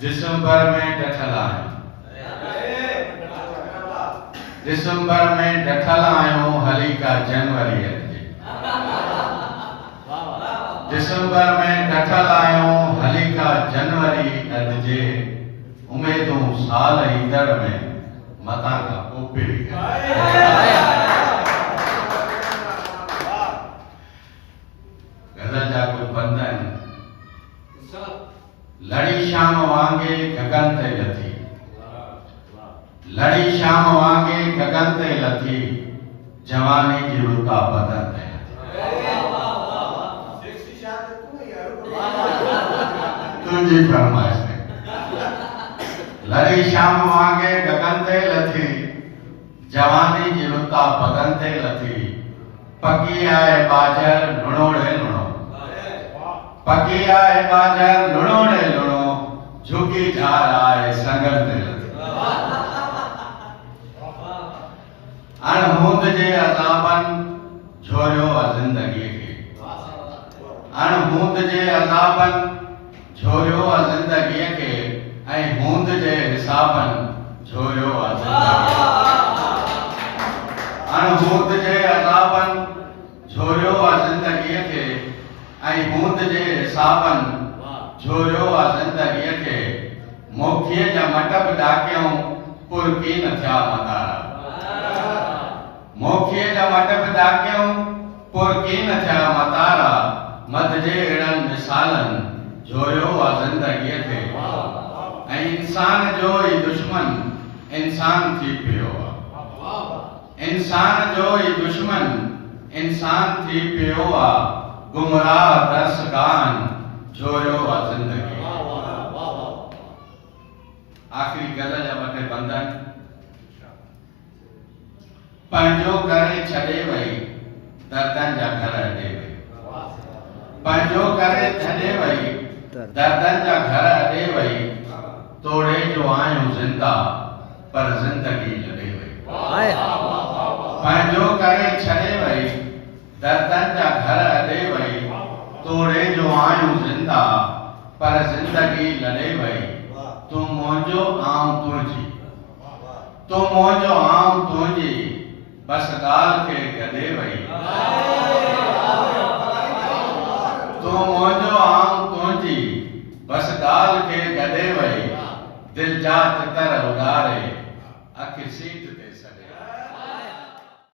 दिसंबर में डठल आयो, दिसंबर में डठल आयो हली का जनवरी अचे। दिसंबर में डठल आयो हली का जनवरी अचे। उम्मीदों साल ईंदड़ में मता का पोपी गज़ल जा कुछ बंदन। लड़ी शाम वांगे गगन ते लथी, लड़ी शाम वांगे गगन ते लथी, जवानी की रुता बदन ते तुझी फरमाइश है। लड़ी शाम वांगे गगन ते लथी, जवानी की रुता बदन ते लथी, पकी आए बाजर लुणोड़े लुणो, पकी आए बाजर लुणोड़े लुणो, झुकी जा आए संगन ते लथी। अणहूंद जे अज़ाबन झोरियो जिंदगी के, अणहूंद जे अज़ाबन झोरियो जिंदगी के, ऐं हूंद जे हिसाबन झोरियो जिंदगी। अणहूंद जे अज़ाबन झोरियो जिंदगी के, ऐं हूंद जे हिसाबन झोरियो जिंदगी के, मोखीअ जा मटब डाकियूं पुरकी न थिया मदारा, मोखीअ जा मटब डाकियूं पुरकी न थिया मदारा, मद जे अहिड़नि मिसालनि झोरियो जिंदगी के, ऐं इंसान जो ई दुश्मन इंसान थी पियो आहे, इंसान जो ई दुश्मन इंसान थी पियो आहे, गुमराह दर्शगान झोरियो जिंदगी। आखिरी गज़ल जा ॿ टे बंदन। पंहिंजो करे छॾे वई दर्दनि जा घर ॾे वई, पंहिंजो करे छॾे वई दर्दनि जा घर ॾे वई, तोड़े जो आयूं ज़िंदा पर ज़िंदगी लॾे वई। पंहिंजो करे छॾे वई दर्दनि जा घर ॾे वई, तोड़े जो आयूं ज़िंदा पर ज़िंदगी लॾे वई, तूं मुंहिंजो आऊं तुंहिंजी, तूं मुंहिंजो आऊं तुंहिंजी, बस ॻाल्हि खे गॾे वई, तूं मुंहिंजो आऊं तुंहिंजी, बस ॻाल्हि खे गॾे वई, दिलि जा तितर